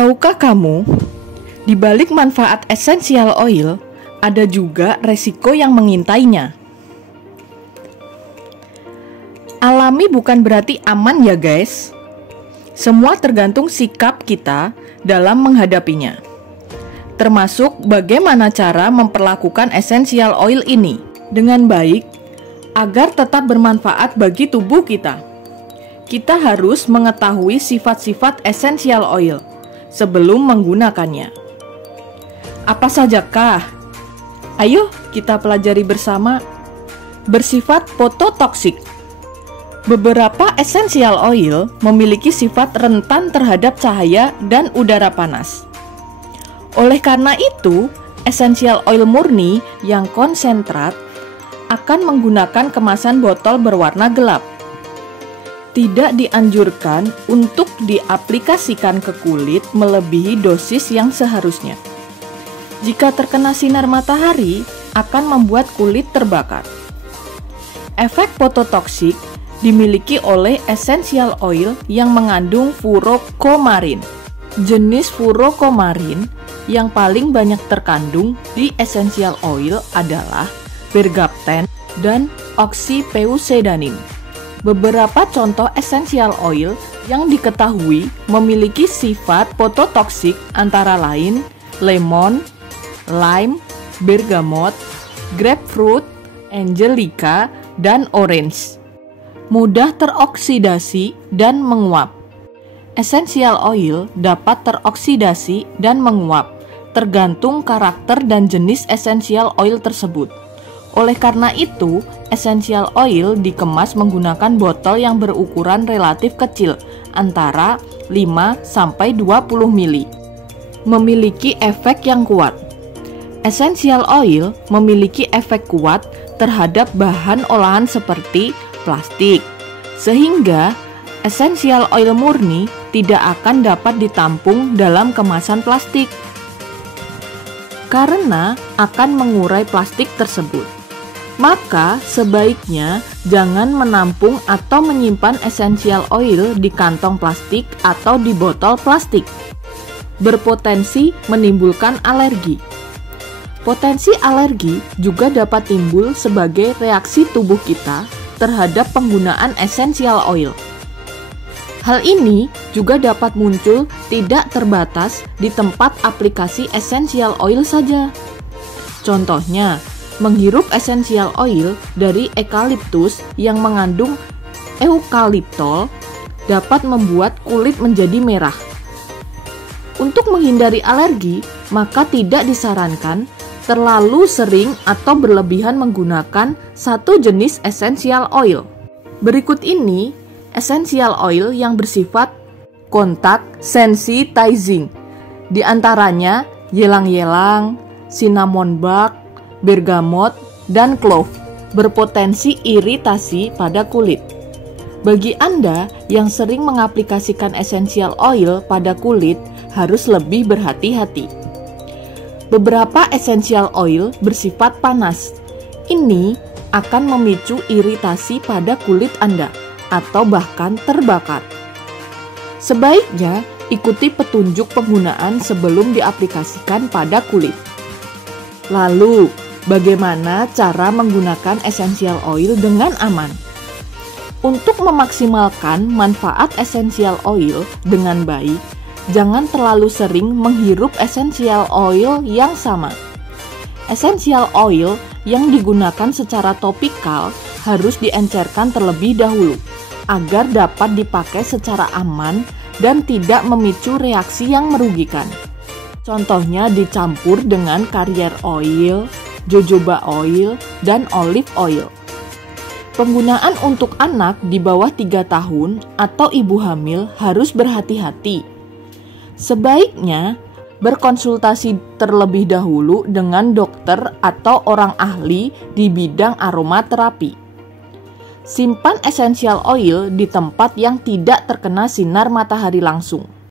Tahukah kamu, di balik manfaat essential oil, ada juga resiko yang mengintainya. Alami bukan berarti aman ya guys. Semua tergantung sikap kita dalam menghadapinya. Termasuk bagaimana cara memperlakukan essential oil ini dengan baik agar tetap bermanfaat bagi tubuh kita. Kita harus mengetahui sifat-sifat essential oil sebelum menggunakannya. Apa sajakah? Ayo kita pelajari bersama. Bersifat phototoxic. Beberapa essential oil memiliki sifat rentan terhadap cahaya dan udara panas. Oleh karena itu, essential oil murni yang konsentrat akan menggunakan kemasan botol berwarna gelap. Tidak dianjurkan untuk diaplikasikan ke kulit melebihi dosis yang seharusnya. Jika terkena sinar matahari, akan membuat kulit terbakar. Efek phototoxic dimiliki oleh essential oil yang mengandung furokomarin. Jenis furokomarin yang paling banyak terkandung di essential oil adalah bergapten dan oxypeusedanin. Beberapa contoh essential oil yang diketahui memiliki sifat phototoxic antara lain lemon, lime, bergamot, grapefruit, angelica, dan orange. Mudah teroksidasi dan menguap. Essential oil dapat teroksidasi dan menguap, tergantung karakter dan jenis essential oil tersebut. Oleh karena itu, essential oil dikemas menggunakan botol yang berukuran relatif kecil, antara 5-20 ml. Memiliki efek yang kuat. Essential oil memiliki efek kuat terhadap bahan olahan seperti plastik, sehingga essential oil murni tidak akan dapat ditampung dalam kemasan plastik karena akan mengurai plastik tersebut. Maka sebaiknya jangan menampung atau menyimpan essential oil di kantong plastik atau di botol plastik. Berpotensi menimbulkan alergi. Potensi alergi juga dapat timbul sebagai reaksi tubuh kita terhadap penggunaan essential oil. Hal ini juga dapat muncul tidak terbatas di tempat aplikasi essential oil saja. Contohnya, menghirup essential oil dari eukaliptus yang mengandung eukaliptol dapat membuat kulit menjadi merah. Untuk menghindari alergi, maka tidak disarankan terlalu sering atau berlebihan menggunakan satu jenis essential oil. Berikut ini essential oil yang bersifat kontak sensitizing. Di antaranya ylang-ylang, cinnamon bark, bergamot, dan clove. Berpotensi iritasi pada kulit. Bagi Anda yang sering mengaplikasikan essential oil pada kulit, harus lebih berhati-hati. Beberapa essential oil bersifat panas. Ini akan memicu iritasi pada kulit Anda atau bahkan terbakar. Sebaiknya ikuti petunjuk penggunaan sebelum diaplikasikan pada kulit. Lalu, bagaimana cara menggunakan essential oil dengan aman? Untuk memaksimalkan manfaat essential oil dengan baik, jangan terlalu sering menghirup essential oil yang sama. Essential oil yang digunakan secara topikal harus diencerkan terlebih dahulu agar dapat dipakai secara aman dan tidak memicu reaksi yang merugikan. Contohnya dicampur dengan carrier oil, jojoba oil, dan olive oil. Penggunaan untuk anak di bawah 3 tahun atau ibu hamil harus berhati-hati. Sebaiknya berkonsultasi terlebih dahulu dengan dokter atau orang ahli di bidang aromaterapi. Simpan essential oil di tempat yang tidak terkena sinar matahari langsung.